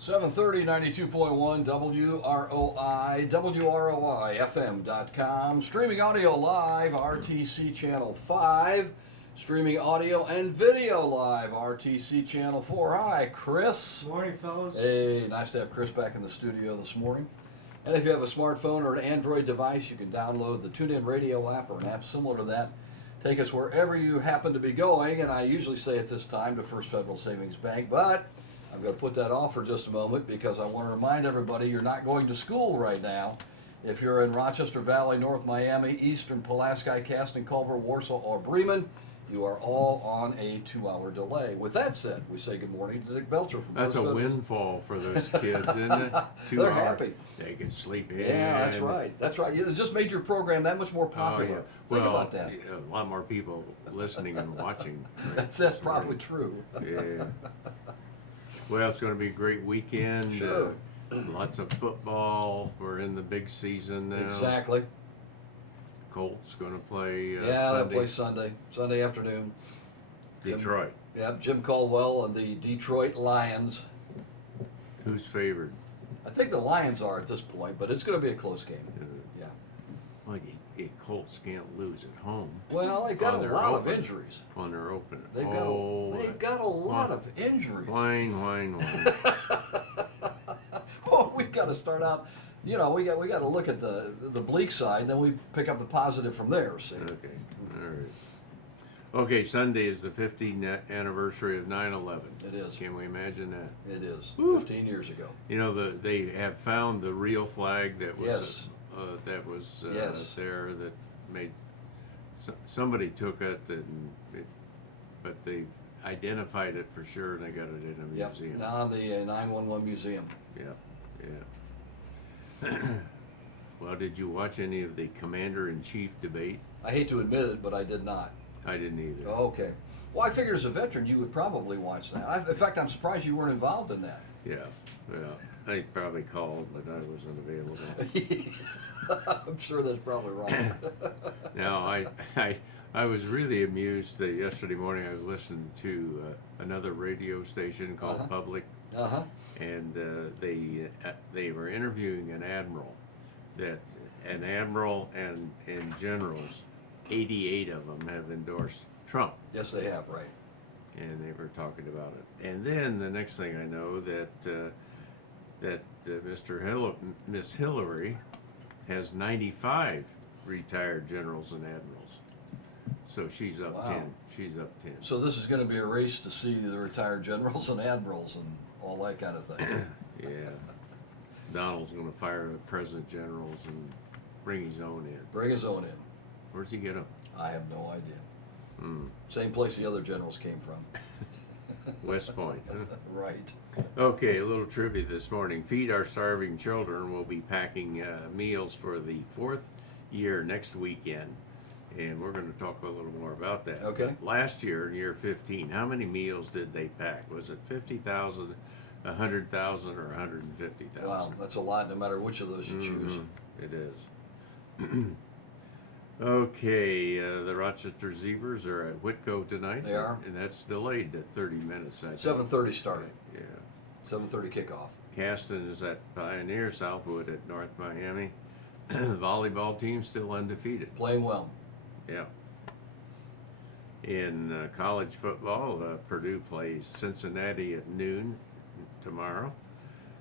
730, 92.1 WROI, WROIFM.com. Streaming audio live, RTC Channel 5. Streaming audio and video live, RTC Channel 4. Hi, Chris. Morning, fellas. Hey, nice to have Chris back in the studio this morning. And if you have a smartphone or an Android device, you can download the TuneIn Radio app or an app similar to that. Take us wherever you happen to be going, and I usually say at this time to First Federal Savings Bank, but I'm going to put that off for just a moment because I want to remind everybody you're not going to school right now. If you're in Rochester Valley, North Miami, Eastern, Pulaski, Caston, Culver, Warsaw, or Bremen, you are all on a 2-hour delay. With that said, we say good morning to Dick Belcher from That's First a Federal. windfall for those kids, isn't it? 2 They're hours. happy. They can sleep in. Yeah, that's right. That's right. It just made your program that much more popular. Oh, yeah. Think Well, about that. yeah, a lot more people listening and watching. That's probably true. Yeah. Well, it's going to be a great weekend. Sure. Lots of football. We're in the big season now. Exactly. Colts going to play Yeah, they'll Sunday. play Sunday afternoon. Detroit. Yep, Jim Caldwell and the Detroit Lions. Who's favored? I think the Lions are at this point, but it's going to be a close game. Yeah. Well, the Colts can't lose at home Well, they've got On a their lot of opener. injuries. on their opener. They've got a lot of injuries. Whine. Oh, we've got to start out. You know, we got to look at the bleak side, then we pick up the positive from there. See. Okay, all right. Okay, Sunday is the 50th anniversary of 9/11. It is. Can we imagine that? It is. Woo. 15 years ago. You know, they have found the real flag that was Yes. Yes. there that made somebody took it but they identified it for sure and they got it in a Yep. museum. Now in the 911 museum. Yeah. Well, did you watch any of the commander-in-chief debate? I hate to admit it, but I did not. I didn't either. Oh, okay. Well, I figured as a veteran you would probably watch that. In fact, I'm surprised you weren't involved in that. Yeah. They probably called, but I wasn't available. I'm sure that's probably right. Now, I was really amused that yesterday morning I listened to another radio station called Uh-huh. Public, Uh-huh. and they were interviewing an admiral, and generals, 88 of them have endorsed Trump, Yes, they have, right. and they were talking about it. And then the next thing I know that Miss Hillary has 95 retired generals and admirals. So she's up Wow. 10. She's up 10. So this is going to be a race to see the retired generals and admirals and all that kind of thing. Yeah. Donald's going to fire the president generals and bring his own in. Bring his own in. Where's he get them? I have no idea. Hmm. Same place the other generals came from. West Point. Huh? Right. Okay, a little trivia this morning. Feed Our Starving Children will be packing meals for the 4th year next weekend. And we're going to talk a little more about that. Okay. Last year, in year 15, how many meals did they pack? Was it 50,000, 100,000, or 150,000? Wow, that's a lot no matter which of those you choose. It is. Okay, the Rochester Zebras are at Whitco tonight. They are. And that's delayed to 30 minutes, I think. 7:30 start. Yeah. 7:30 kickoff. Caston is at Pioneer, Southwood at North Miami. The volleyball team still undefeated. Playing well. Yeah. In college football, Purdue plays Cincinnati at noon tomorrow.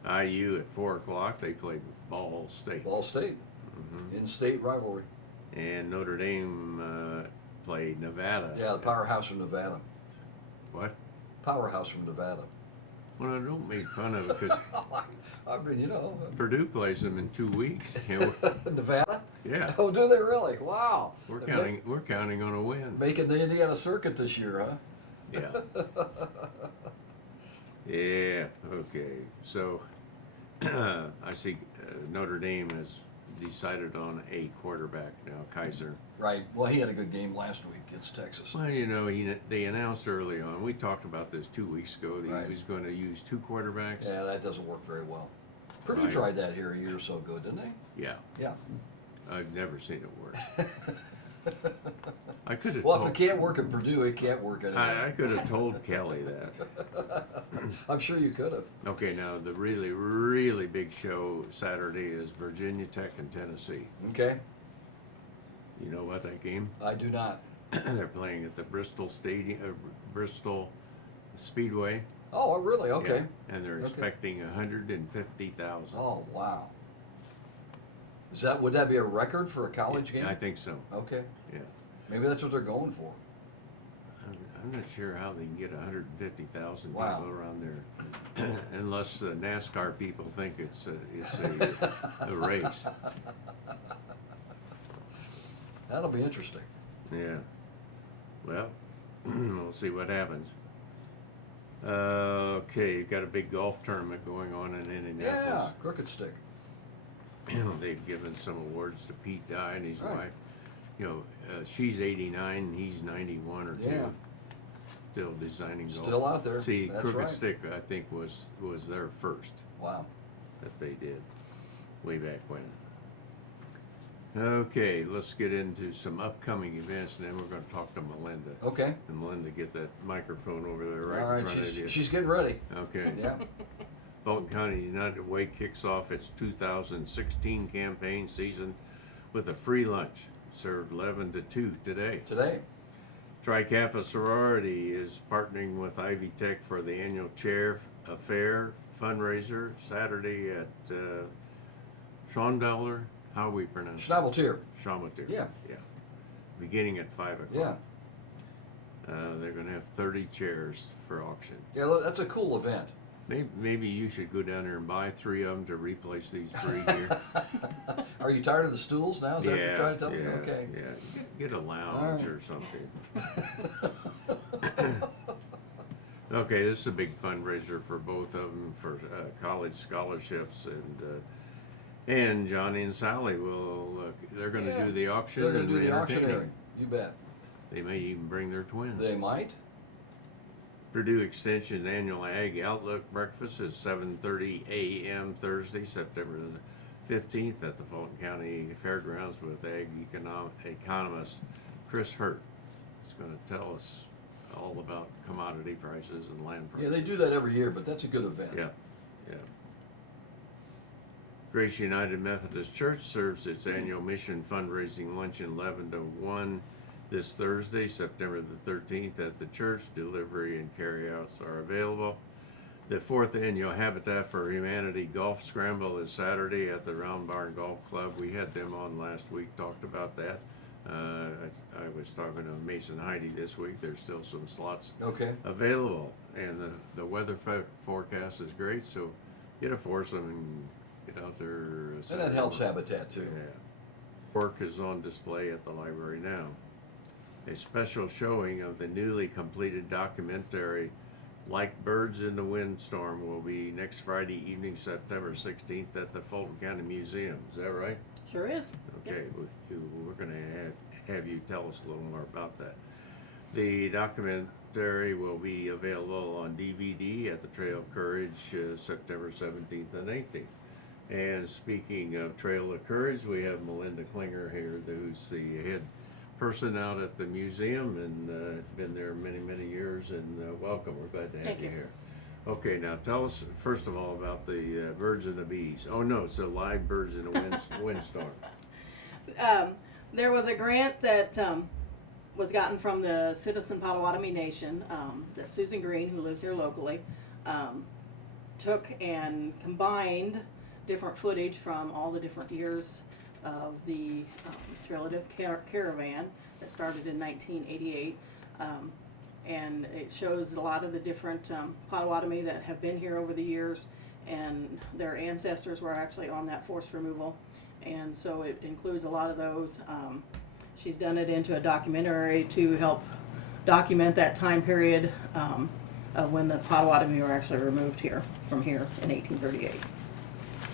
IU at 4 o'clock. They play Ball State. Ball State. In-state rivalry. And Notre Dame played Nevada. Yeah, the powerhouse from Nevada. What? Powerhouse from Nevada. Well, I don't make fun of it because I mean, you know. Purdue plays them in 2 weeks. And Nevada? yeah, Oh, do they really? Wow. we're They're counting on a win. Making the Indiana circuit this year, huh? Yeah. Yeah. Okay. So I see Notre Dame has decided on a quarterback now, Kaiser. Right. Well, he had a good game last week against Texas. Well, you know, they announced early on. We talked about this 2 weeks ago. That Right. he was going to use 2 quarterbacks. Yeah, that doesn't work very well. Purdue Right. tried that here a year or so ago, didn't they? Yeah. Yeah. I've never seen it work. I could have. Well, if it can't work at Purdue, it can't work anywhere. I could have told Kelly that. I'm sure you could have. Okay, now the really, really big show Saturday is Virginia Tech and Tennessee. Okay. You know about that game? I do not. They're playing at the Bristol Stadium, Bristol Speedway. Oh, really? Okay. Yeah, and they're Okay. expecting 150,000. Oh, wow. Would that be a record for a college game? I think so. Okay. Yeah. Maybe that's what they're going for. I'm not sure how they can get 150,000 Wow. people around there, unless the NASCAR people think it's a race. That'll be interesting. Yeah. Well, we'll see what happens. Okay, you've got a big golf tournament going on in Yeah, Indianapolis. crooked stick. They've given some awards to Pete Dye and his Right. wife. You know, she's 89 and he's 91 or 2. Yeah. Still designing golf. Still out there. See, That's Crooked right. Stick, I think, was their first Wow. that they did way back when. Okay, let's get into some upcoming events, and then we're going to talk to Melinda. Okay. And Melinda, get that microphone over there right All in right. front of you. She's getting ready. Okay. Yeah. Fulton County United Way kicks off its 2016 campaign season with a free lunch served 11 to 2 today. Today. Tri-Kappa Sorority is partnering with Ivy Tech for the annual Chair Affair fundraiser Saturday at Schondauer. How do we pronounce it? Schnabeltier. Schondauer. Yeah. Yeah. Beginning at 5 o'clock. Yeah. They're going to have 30 chairs for auction. Yeah, look, that's a cool event. Maybe you should go down there and buy 3 of them to replace these 3 here. Are you tired of the stools now? Is that what you're trying to tell me? yeah, Okay. yeah. Get a lounge right. or something. Okay, this is a big fundraiser for both of them for college scholarships, and Johnny and Sally will. They're going to Yeah. do the auction. They're going and to do the entertaining. auctioneering. You bet. They may even bring their twins. They might. Purdue Extension Annual Ag Outlook Breakfast is 7:30 a.m. Thursday, September the 15th at the Fulton County Fairgrounds with Ag economist Chris Hurt. He's going to tell us all about commodity prices and land prices. Yeah, they do that every year, but that's a good event. Yeah, yeah. Grace United Methodist Church serves its annual mission fundraising luncheon 11 to 1 this Thursday, September the 13th at the church. Delivery and carryouts are available. The 4th annual Habitat for Humanity Golf Scramble is Saturday at the Round Barn Golf Club. We had them on last week, talked about that. I was talking to Mason Heidi this week. There's still some slots Okay. available, and the weather forecast is great, so get a foursome and get out there. And that helps Habitat too. Yeah. Work is on display at the library now. A special showing of the newly completed documentary Like Birds in the Windstorm will be next Friday evening, September 16th at the Fulton County Museum. Is that right? Sure is. Okay, we're going to have you tell us a little more about that. The documentary will be available on DVD at the Trail of Courage September 17th and 18th. And speaking of Trail of Courage, we have Melinda Klinger here, who's the head person out at the museum and been there many, many years. And welcome, we're glad to have Thank you you. here. Okay, now tell us first of all about the birds and the bees. Oh no, it's a live birds in a windstorm. There was a grant that was gotten from the Citizen Potawatomi Nation that Susan Green, who lives here locally, took and combined different footage from all the different years of the Trail of Death Caravan that started in 1988. And it shows a lot of the different Potawatomi that have been here over the years, and their ancestors were actually on that forced removal. And so it includes a lot of those. She's done it into a documentary to help document that time period of when the Potawatomi were actually removed here from here in 1838.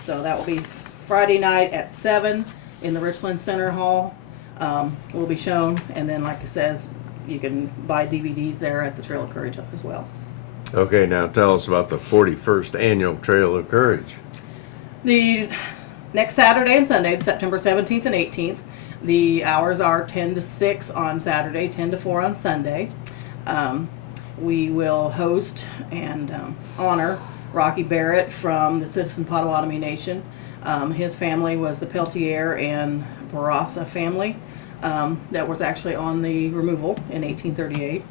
So that will be Friday night at 7 in the Richland Center Hall. Will be shown, and then like it says, you can buy DVDs there at the Trail of Courage as well. Okay, now tell us about the 41st annual Trail of Courage. The next Saturday and Sunday, September 17th and 18th, The hours are 10 to 6 on Saturday, 10 to 4 on Sunday. We will host and honor Rocky Barrett from the Citizen Potawatomi Nation. His family was the Peltier and Barassa family that was actually on the removal in 1838.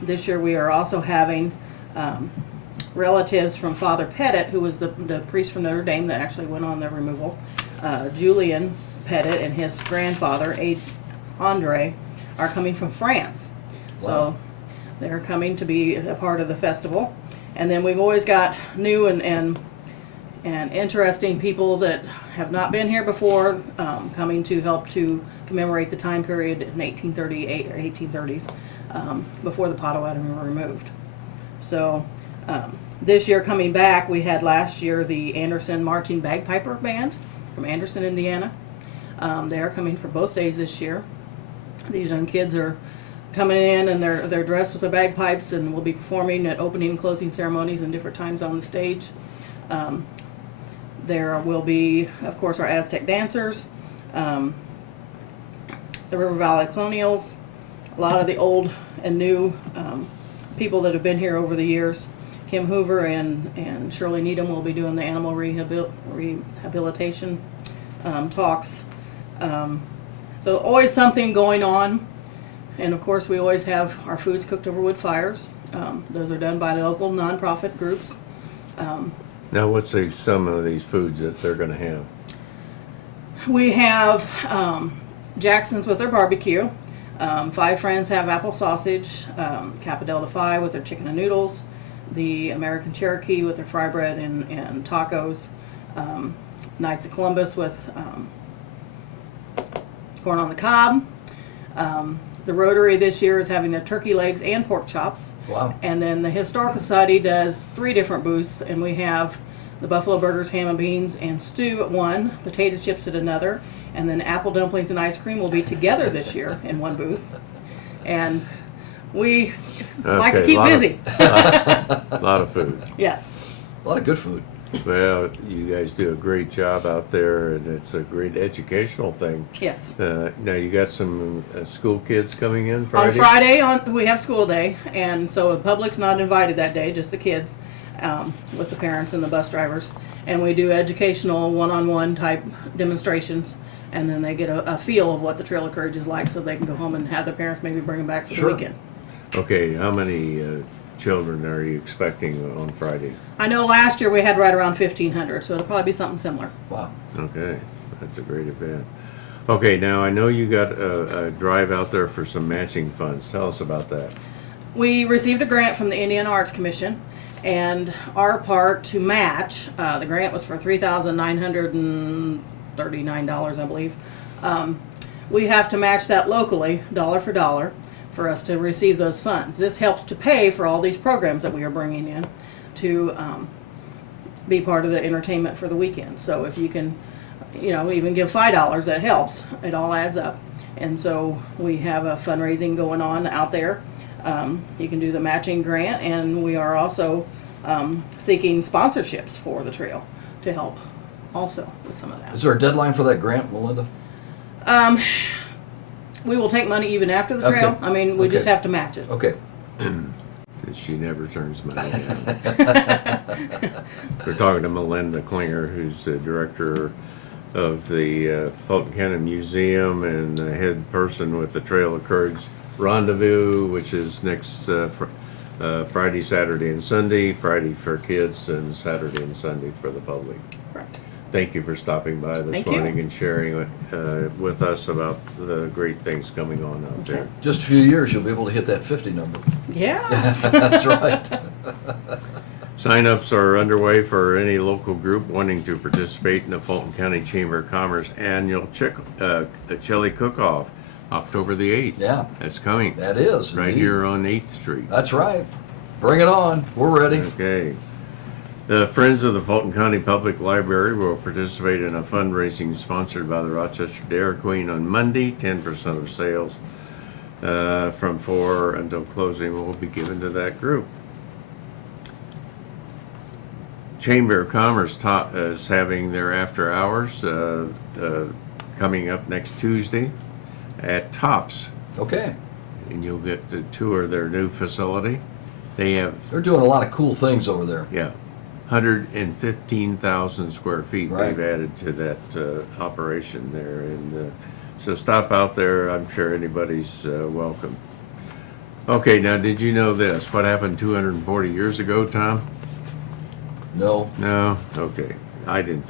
This year we are also having relatives from Father Pettit, who was the priest from Notre Dame that actually went on the removal. Julian Pettit and his grandfather, Andre, are coming from France. Wow. So they're coming to be a part of the festival. And then we've always got new and interesting people that have not been here before coming to help to commemorate the time period in 1838 or 1830s before the Potawatomi were removed. So this year coming back, we had last year the Anderson Marching Bagpiper Band from Anderson, Indiana. They are coming for both days this year. These young kids are coming in and they're dressed with the bagpipes and will be performing at opening and closing ceremonies and different times on the stage. There will be, of course, our Aztec dancers, the River Valley Colonials, a lot of the old and new people that have been here over the years. Kim Hoover and Shirley Needham will be doing the animal rehabilitation talks. So always something going on. And of course we always have our foods cooked over wood fires. Those are done by the local nonprofit groups. Now, what's some of these foods that they're going to have? We have Jackson's with their barbecue. Five Friends have apple sausage. Kappa Delta Phi with their chicken and noodles. The American Cherokee with their fry bread and tacos. Knights of Columbus with corn on the cob. The Rotary this year is having their turkey legs and pork chops. Wow. And then the Historical Society does 3 different booths, and we have the buffalo burgers, ham and beans, and stew at one, potato chips at another, and then apple dumplings and ice cream will be together this year in one booth. And we like to keep busy. A lot of food. Yes. A lot of good food. Well, you guys do a great job out there, and it's a great educational thing. Yes. Now you got some school kids coming in Friday? On Friday, we have school day, and so the public's not invited that day, just the kids, with the parents and the bus drivers. And we do educational one-on-one type demonstrations, and then they get a feel of what the Trail of Courage is like, so they can go home and have their parents maybe bring them back for Sure. the weekend. Okay, how many children are you expecting on Friday? I know last year we had right around 1,500, so it'll probably be something similar. Wow. Okay, that's a great event. Okay, now I know you got a drive out there for some matching funds. Tell us about that. We received a grant from the Indiana Arts Commission, and our part to match, the grant was for $3,939, I believe. We have to match that locally, dollar for dollar, for us to receive those funds. This helps to pay for all these programs that we are bringing in to be part of the entertainment for the weekend. So if you can, even give $5, that helps. It all adds up. And so we have a fundraising going on out there. You can do the matching grant, and we are also seeking sponsorships for the trail to help also with some of that. Is there a deadline for that grant, Melinda? We will take money even after the trail. Okay. I mean, we just Okay. have to match it. Okay. She never turns money down. We're talking to Melinda Klinger, who's the director of the Fulton County Museum and the head person with the Trail of Courage Rendezvous, which is next Friday, Saturday, and Sunday. Friday for kids and Saturday and Sunday for the public. Correct. Thank you for stopping by this Thank you. morning and sharing with us about the great things coming on out there. Just a few years, you'll be able to hit that 50 number. Yeah. That's right. Sign-ups are underway for any local group wanting to participate in the Fulton County Chamber of Commerce annual chili cook-off, October the 8th. Yeah, That's coming, that is. right indeed. here on 8th Street. That's right. Bring it on. We're ready. Okay. The Friends of the Fulton County Public Library will participate in a fundraising sponsored by the Rochester Dairy Queen on Monday. 10% of sales from 4 until closing will be given to that group. Chamber of Commerce is having their after hours coming up next Tuesday at Tops, Okay. and you'll get to tour their new facility. They have, They're doing a lot of cool things over there. yeah, 115,000 square feet Right. they've added to that operation there, and so stop out there. I'm sure anybody's welcome. Okay, now did you know this? What happened 240 years ago, Tom? No. No? Okay. I didn't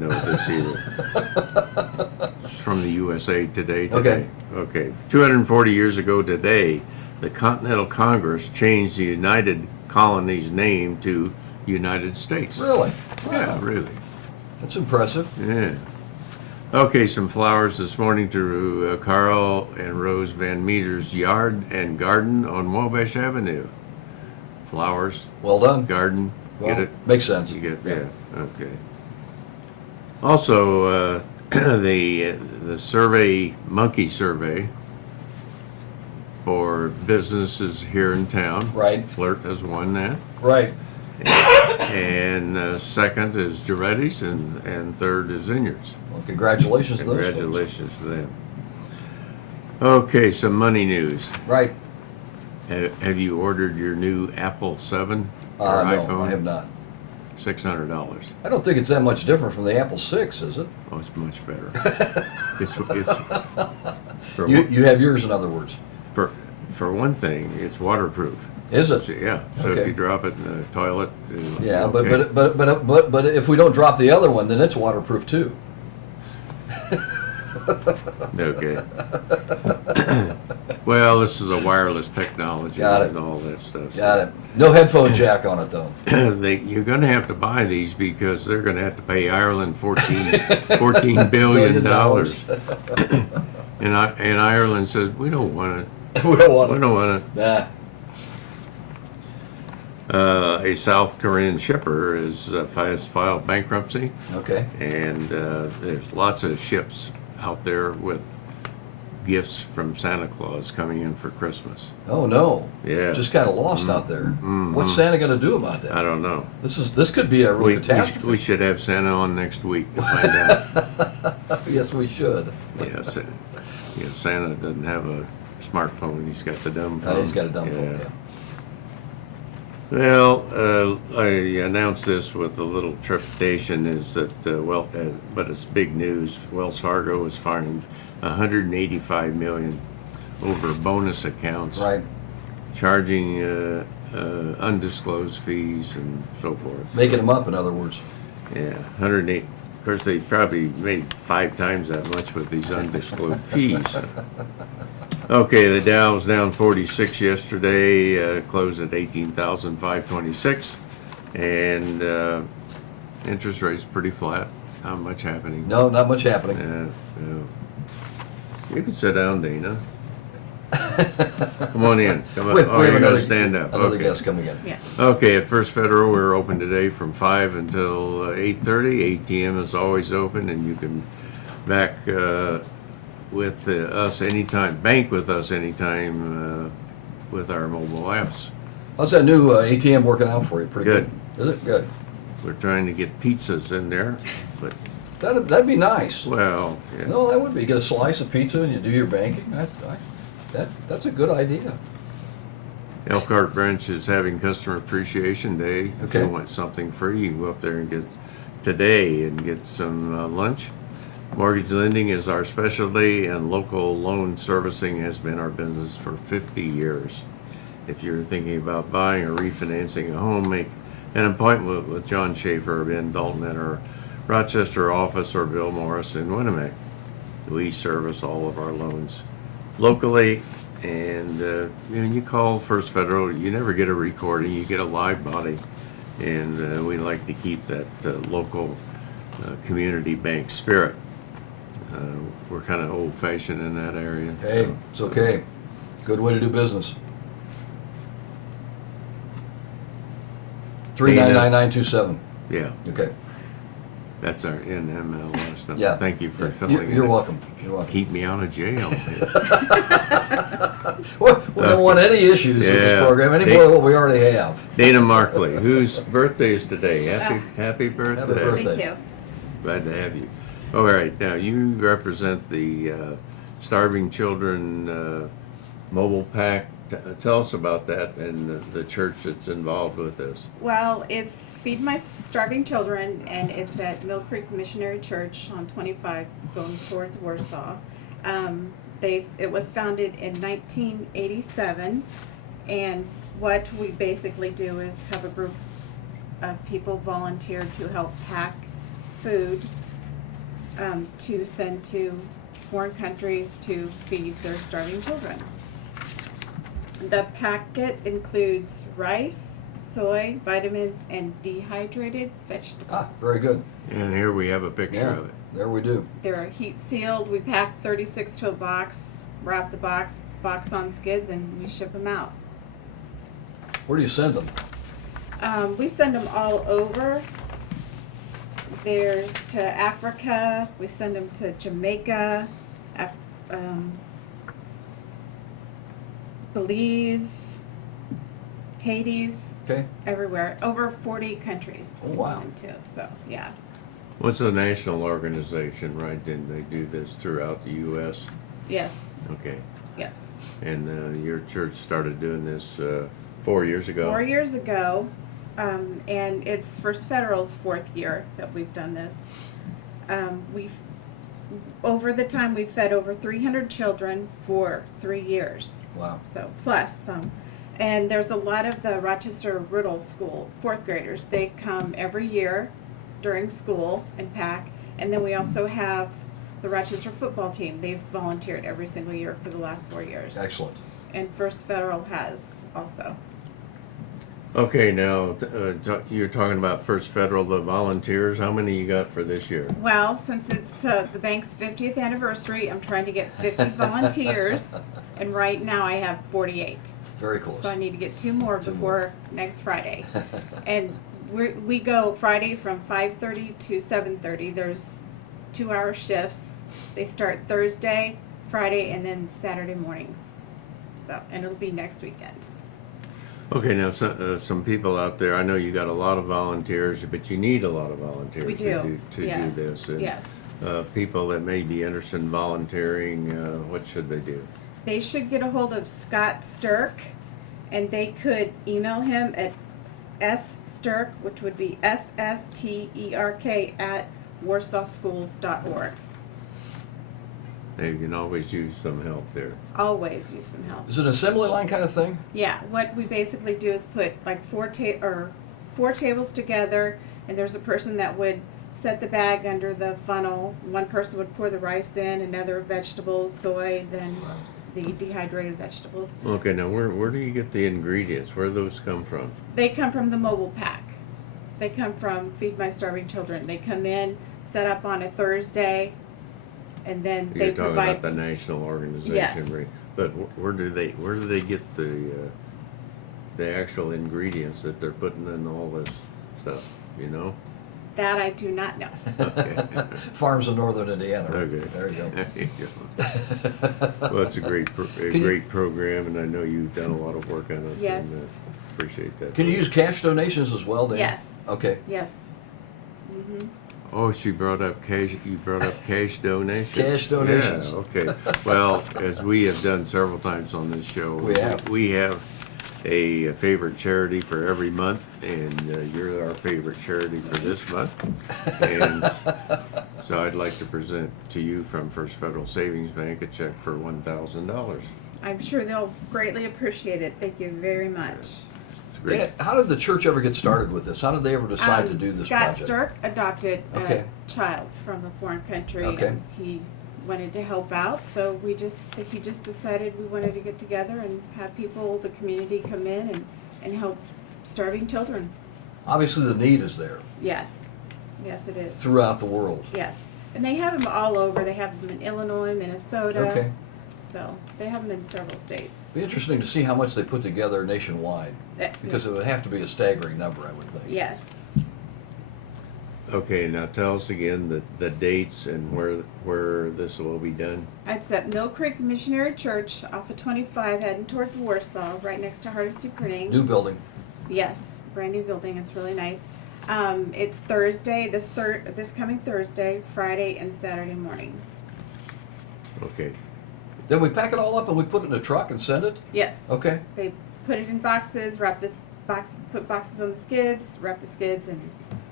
know this either. It's from the USA Today today. Okay. 240 years ago today, the Continental Congress changed the United Colonies name to United States. Really? Yeah, Wow. really. That's impressive. Yeah. Okay, some flowers this morning to Carl and Rose Van Meter's yard and garden on Wabash Avenue. Flowers, Well done. garden, Well, get it? makes sense. You get, yeah, okay. Also, the survey, monkey survey for businesses here in town. Right. Flirt has won that. Right. And second is Giretti's, and third is Vineyards. Well, congratulations to those folks. Congratulations to them. Okay, some money news. Right. Have you ordered your new Apple 7 or No, iPhone? I have not. $600. I don't think it's that much different from the Apple 6, is it? Oh, it's much better. It's for, You have yours, in other words. for one thing, it's waterproof. Is it? So, yeah. So Okay. if you drop it in the toilet, it'll Yeah, be okay. but if we don't drop the other one, then it's waterproof too. Okay. Well, this is a wireless technology Got it. and all that stuff. Got it. No headphone jack on it though. You're going to have to buy these because they're going to have to pay Ireland $14 billion. And Ireland says, we don't want it. We don't want We it. don't want Nah. it. A South Korean shipper has filed bankruptcy, Okay. and there's lots of ships out there with gifts from Santa Claus coming in for Christmas. Oh no. Yeah. Just kind of lost out there. Mhm. What's Santa going to do about I that? don't know. This could be a real catastrophe. We should have Santa on next week to find out. Yes, we should. Yes, Santa doesn't have a smartphone. He's got the dumb phone. He's got a dumb phone. Yeah. Well, I announced this with a little trepidation. Is that but it's big news. Wells Fargo is fined $185 million over bonus accounts, Right. charging undisclosed fees and so forth. Making them up, in other words. Yeah, 108. Of course, they probably made 5 times that much with these undisclosed fees. Okay, the Dow was down 46 yesterday, closed at 18,526, and interest rates pretty flat. Not much happening. No, not much happening. No. You can sit down, Dana. Come on in. Come on. We Oh, have you're another gonna stand up. Another Okay. guest coming in. Yeah. Okay, at First Federal, we're open today from 5 until 8:30. ATM is always open, and you can back with us anytime, bank with us anytime with our mobile apps. How's that new ATM working out for you? Pretty good. Is it good? We're trying to get pizzas in there, but, That'd be nice. well, yeah. No, that would be. You get a slice of pizza and you do your banking. That's a good idea. Elkhart Branch is having Customer Appreciation Day. If Okay. you want something free, you can go up there and get today and get some lunch. Mortgage lending is our specialty, and local loan servicing has been our business for 50 years. If you're thinking about buying or refinancing a home, make an appointment with John Schaefer of Ben Dalton at our Rochester office, or Bill Morris in Winnemac. We service all of our loans locally, and you call First Federal, you never get a recording, you get a live body, and we like to keep that local community bank spirit. We're kind of old-fashioned in that area. Hey, so- it's okay. Good way to do business. 399927. Yeah, Okay. that's our NMLS number. Yeah. Thank you for Yeah. filling it. You're welcome. You're welcome. Keep me out of jail. We don't want any issues with this Yeah. program any more than what we already have. Dana Markley, whose birthday is today? Happy birthday. birthday. Thank you. Glad to have you. All right, now you represent the Starving Children Mobile Pack. Tell us about that and the church that's involved with this. Well, it's Feed My Starving Children, and it's at Mill Creek Missionary Church on 25 going towards Warsaw. It was founded in 1987, and what we basically do is have a group of people volunteer to help pack food to send to foreign countries to feed their starving children. The packet includes rice, soy, vitamins, and dehydrated vegetables. Ah, very good. And here we have a picture Yeah. of it. There we do. They're heat sealed. We pack 36 to a box, wrap the box on skids, and we ship them out. Where do you send them? We send them all over. There's to Africa. We send them to Jamaica, Belize, Hades, Okay. everywhere. Over 40 countries Oh, we wow. send them to. So, yeah. What's a national organization, right? Didn't they do this throughout the U.S.? Yes, Okay. yes. And your church started doing this 4 years ago? 4 years ago, and it's First Federal's 4th year that we've done this. Over the time, we've fed over 300 children for 3 years. Wow. So plus some. And there's a lot of the Rochester Riddle School 4th graders. They come every year during school and pack. And then we also have the Rochester football team. They've volunteered every single year for the last 4 years. Excellent. And First Federal has also. Okay, now you're talking about First Federal, the volunteers. How many you got for this year? Well, since it's the bank's 50th anniversary, I'm trying to get 50 volunteers. And right now I have 48. Very close. So I need to get 2 more Two before next Friday. And we go Friday from 5:30 to 7:30. There's 2-hour shifts. They start Thursday, Friday, and then Saturday mornings. So, and it'll be next weekend. Okay, now some people out there, I know you got a lot of volunteers, but you need a lot of volunteers We do. to Yes. do this. And, Yes. people that may be interested in volunteering, what should they do? They should get a hold of Scott Stirk, and they could email him at sstirk, which would be SSTERK at warsawschools.org. They can always use some help there. Always use some help. Is it an assembly line kind of thing? Yeah, what we basically do is put like 4 tables together, and there's a person that would set the bag under the funnel. One person would pour the rice in, another vegetables, soy, then the dehydrated vegetables. Okay, now where do you get the ingredients? Where do those come from? They come from the mobile pack. They come from Feed My Starving Children. They come in, set up on a Thursday, and then they You're talking provide. about the national organization, Yes. right? But where do they get the actual ingredients that they're putting in all this stuff? You know? That I do not know. Okay. Farms in northern Indiana. Right? Okay. There you There you go. Well, it's a great program, and I know you've done a lot of work on it. Yes. And, appreciate that. Can you use cash donations as well, Dan? Yes. Okay. Yes. Mhm. Oh, she brought up cash. You brought up cash donations. Cash donations. Yeah. Okay. Well, as we have done several times on this show, we have a favorite charity for every month, and you're our favorite charity for this month. And so I'd like to present to you from First Federal Savings Bank a check for $1,000. I'm sure they'll greatly appreciate it. Thank you very much. It's great. Dan, how did the church ever get started with this? How did they ever decide to do this Scott project? Stirk adopted Okay. a child from a foreign country, Okay. and he wanted to help out. So he just decided we wanted to get together and have people, the community, come in and help starving children. Obviously, the need is there Yes, yes, it is. throughout the world. Yes, and they have them all over. They have them in Illinois, Minnesota. Okay. So they have them in several states. Be interesting to see how much they put together nationwide, because Yes. it would have to be a staggering number, I would think. Yes. Okay, now tell us again the dates and where this will be done. It's at Mill Creek Missionary Church off of 25 heading towards Warsaw, right next to Hardesty Printing. New building. Yes, brand new building. It's really nice. It's Thursday, this coming Thursday, Friday, and Saturday morning. Okay. Then we pack it all up and we put it in a truck and send it? Yes. Okay. They put it in boxes, put boxes on the skids, wrap the skids, and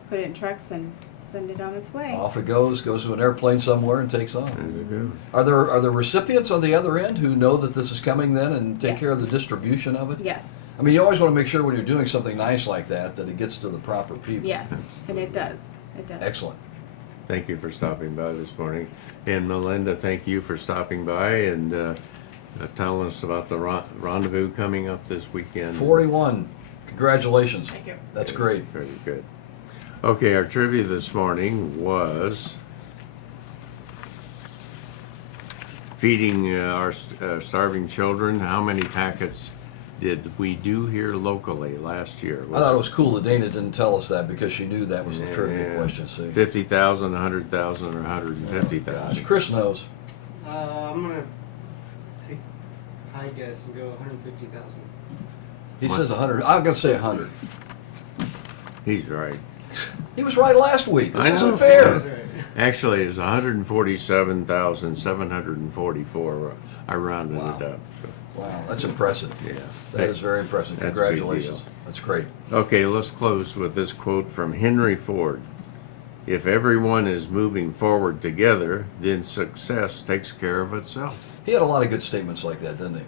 put it in trucks and send it on its way. Off it goes to an airplane somewhere and takes off. There you Are there recipients on the other end who know that this is coming then and take Yes. care of the distribution of it? Yes. I mean, you always want to make sure when you're doing something nice like that it gets to the proper people. Yes. And it does. It does. Excellent. Thank you for stopping by this morning. And Melinda, thank you for stopping by and telling us about the rendezvous coming up this weekend. 41. Congratulations. Thank you. That's great. Very good. Okay, our trivia this morning was feeding our starving children. How many packets did we do here locally last year? I thought it was cool that Dana didn't tell us that because she knew that was the trivia Yeah. question. See, 50,000, 100,000, or gosh, 150,000? Chris knows. I'm gonna take a high guess and go 150,000. He What? says 100. I'm gonna say 100. He's right. He was right last week. This I know. isn't fair. That's right. Actually, it was 147,744. I rounded Wow. it up. So, Wow, that's impressive. yeah. That is very impressive. That's a big Congratulations. deal. That's great. Okay, let's close with this quote from Henry Ford. If everyone is moving forward together, then success takes care of itself. He had a lot of good statements like that, didn't he?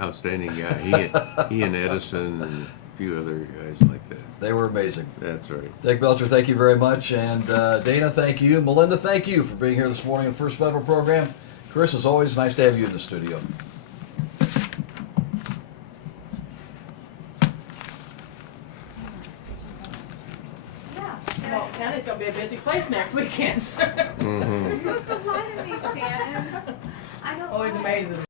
Outstanding guy. He and Edison and a few other guys like that. They were amazing. That's right. Dick Belcher, thank you very much. And Dana, thank you. Melinda, thank you for being here this morning on First Federal Program. Chris, as always, nice to have you in the studio. Well, county's gonna be a busy place next weekend. Mhm. You're supposed to lie to me, Shannon. I don't Always lie. amazes me.